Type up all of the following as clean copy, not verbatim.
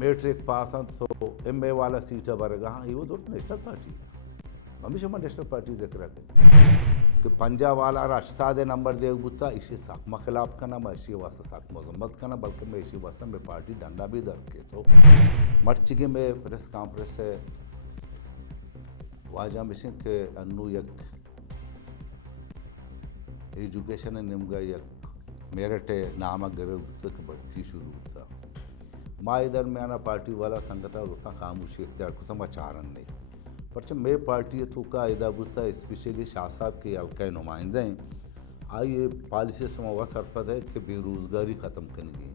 Matric pass ہیں تو M اے والا سیٹا برے گا. ہاں یہ وہ دور نیشنل پارٹی ہمیشہ میں نیشنل پارٹی ذکر ہے کہ پنجاب والا راشتہ دے نمبر دے بتا اسی ساکمہ خلاف کنا میں اسی واسطہ ساک مذمت کنا بلکہ میں اسی واسطہ میں پارٹی ڈنڈا بھی در کے تو مرچگی میں پریس کانفرنس ہے واجہ مشن کہ انو یک ایجوکیشن نمگا یک میرٹ نامہ گرے تک بڑھتی شروع ہوتا ماں درمیانہ پارٹی والا سنگتا روتا خاموشی اختیار کو تھا چارن نہیں پرچہ میں پارٹی تو کا ادا بتا اسپیشلی شاہ صاحب کے حلقہ نمائندہ ہیں آئیے پالیسی سموا سرپد ہے کہ بے روزگاری ختم کرنے گی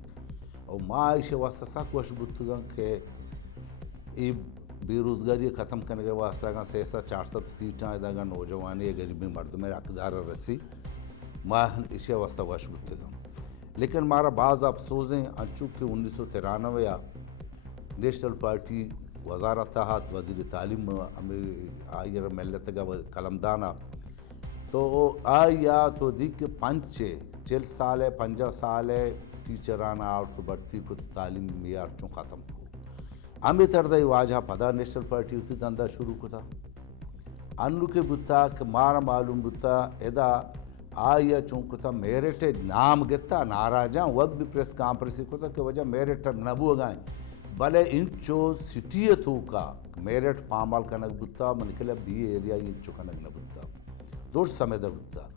اور ماں عائشہ واسطہ ساک وش بتگا کہ یہ بے روزگاری ختم کرنے کے واسطہ گا 600-400 سیٹاں ادا گا نوجوانی غریبی مرد میں اقدار رسی ماں عائشہ واسطہ وش بتگا لیکن مارا بعض افسوسیں انچو کہ 1993 نیشنل پارٹی وزارت وزیر تعلیم آئیر ملت کا قلمدانہ تو آیا تو دیکھ کہ 40 سال ہے 50 سال ہے ٹیچرانہ اور تو بڑھتی کو تعلیم معیار چوں ختم کو ہمیں تردہ واجہ پدا نیشنل پارٹی ہوتی دندہ شروع کو تھا انو کے بتا کہ مارا معلوم بتا ادا آیا چونکہ تھا میرٹ نام گتا ناراجاں وقت بھی پریس کانفرنس کو تھا کہ وجہ میرٹ نبو گائیں بلے انچو سٹی تو کا میرٹ پامال کنک بتا منکلہ بی ایریا انچو کنک نبتا دور سمیدہ بتا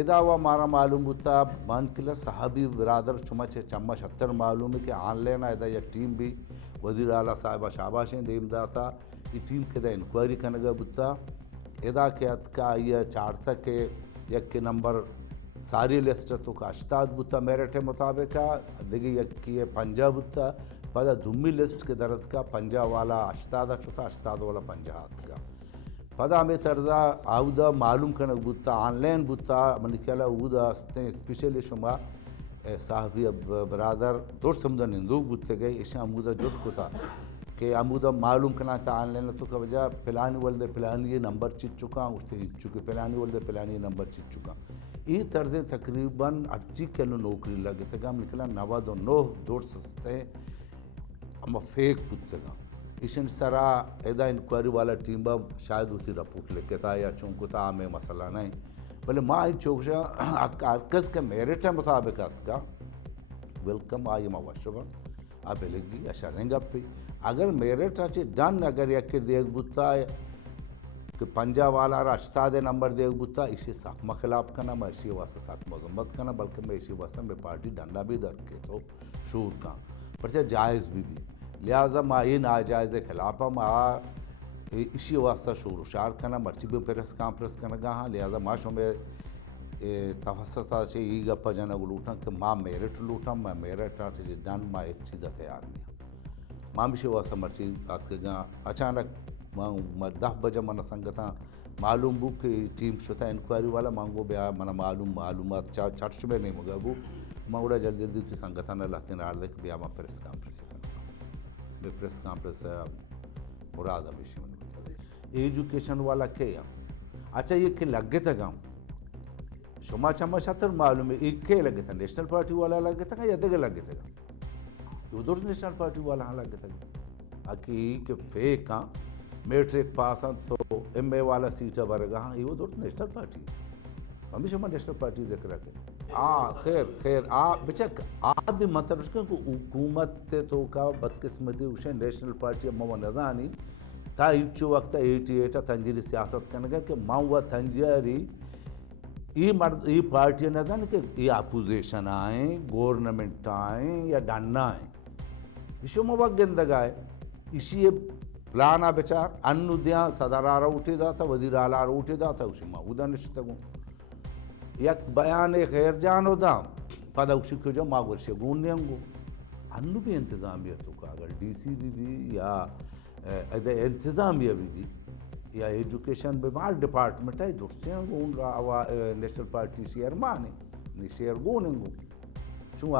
ادا ہوا مارا معلوم بتا منکلہ صحابی برادر چمہ 76 معلوم ہے کہ آن لینا ادا یک ٹیم بھی وزیر اعلیٰ صاحبہ شاباشیں دیم داتا یہ ٹیم کے دا انکوائری کنگا بتا ادا کہ اتکا آئیا چارتا کہ یک کے نمبر ساری لسٹ تو کا 80 بتا میرٹ مطابقہ دیکھیں یک کی پنجہ بتا پدا دمی لسٹ کے درد کا پنجہ والا 80 چھتا 80 والا 50 کا پدا ہمیں طرزہ آودہ معلوم کنک بتا آن لائن بتا منکیلا اودا ہستیں اسپیشلی شما صحافی برادر دور سمدہ نندوک بتے گئے اسے امودہ جد کو تھا کہ امودہ معلوم کنا تھا آن لائن تو کہ وجہ پلانی والدے پلانی نمبر چیت چکا اس تے چکے پلانی والدے پلانی نمبر چیت چکا یہ طرز تقریباً 80 کلو نوکری لگے تھا ہم نکلا 99 دور سستے اما فیک پتگا اشن سرا ایدا انکوائری والا ٹیم با شاید ہوتی رپورٹ لکھے تھا یا چونکو تھا ہمیں مسئلہ نہیں بلے ماں ہی چوکشا ارکز کے میرٹ مطابقات کا ویلکم آئی ما وشبا آپ لگی اشارنگا پہ اگر میرٹ آچے ڈن اگر یک دیکھ بتا ہے کہ پنجہ والا راشتہ دے نمبر دیکھ بتا اسی ساکمہ خلاف کنا میں اسی واسطہ ساک مذمت کنا بلکہ میں اسی واسطہ میں پارٹی ڈنڈا بھی در کے تو شور کا پرچہ جائز بھی لہٰذا ما یہ ناجائز خلاف ما اسی واسطہ شور و شار کنا مرچی بھی پریس کانفرنس کنا گا ہاں لہٰذا ما شو میں تفصیل سے یہ گپا جانا کو لوٹا کہ ماں میرٹ لوٹا میں میرٹ آتے ڈن ما ایک چیزہ تیار نہیں ماں بھی واسطہ مرچی آت کے گا اچانک ماں 10 بجے منا سنگتا معلوم بو کہ ٹیم شتا انکوائری والا مانگو بیا منا معلومات چٹ میں نہیں مگا بو ماں جلدی جلدی تھی سنگتا نہ لاتے نہ آردے کہ بیا ماں پریس کانفرنس کرنا بے پریس کانفرنس مراد ہمیشہ میں ایجوکیشن والا کیا اچھا یہ کہ لگے تھا گام شما چما شتر معلوم ہے ایک کے لگے تھا نیشنل پارٹی والا لگے تھا یا دگے لگے تھا ادھر نیشنل پارٹی والا ہاں لگے تھا اکی کہ فیک ہاں میٹرک پاس ہیں تو ایم اے والا سیٹا برگا ہاں یہ ادھر نیشنل پارٹی ہمیشہ میں نیشنل پارٹی ذکر رکھے خیر بچک آپ بھی مطلب اس کہ حکومت تو کا بدقسمتی اسے نیشنل پارٹی مو نظانی تا انچو وقت 88 تنجیری سیاست کرنے گا کہ ماں وہ تنجیری یہ پارٹی نظان کہ یہ اپوزیشن آئیں گورنمنٹ آئیں یا ڈاننا آئیں اسی مو وقت گندگا ہے اسی پلانا بچار انو دیاں صدر آرہ اٹھے دا تھا وزیر اعلیٰ آرہ اٹھے دا تھا اسی ماں اودا نشتگوں یک بیان خیر جانو دا پدا اسی کو جو ماں ورشے گون نیانگو انو بھی انتظامیتوں کا اگر ڈی سی بھی یا انتظامیہ بھی یا ایجوکیشن بھی مار ڈپارٹمنٹ ہے دوستیاں گون رہا نیشنل پارٹی شیئر مانے شیئر گوننگو چون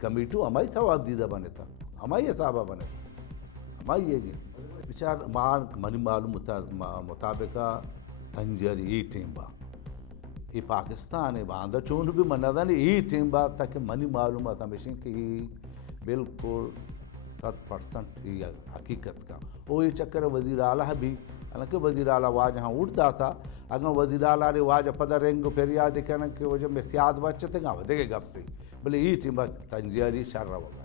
کمیٹو ہمائی ثواب دیدہ بنے تھا ہمائی حسابہ بنے تھا ہمائی یہ گی بچار منی معلوم مطابقہ تنجر ای ٹیم با یہ پاکستان ہے باندھا چون بھی منادان ای ٹیم با تاکہ منی معلومات ہمیشہ کہ بالکل 100% یہ حقیقت کا. وہی چکر وزیر اعلیٰ بھی حالانکہ وزیر اعلیٰ واج ہاں اٹھتا تھا اگر وزیر اعلیٰ نے واج پدر رنگ فریاد کرنے کہ وجہ میں سیاد بچتے گا ودے گے گپ بلے یہ ٹیم تنجیری شر ہوگا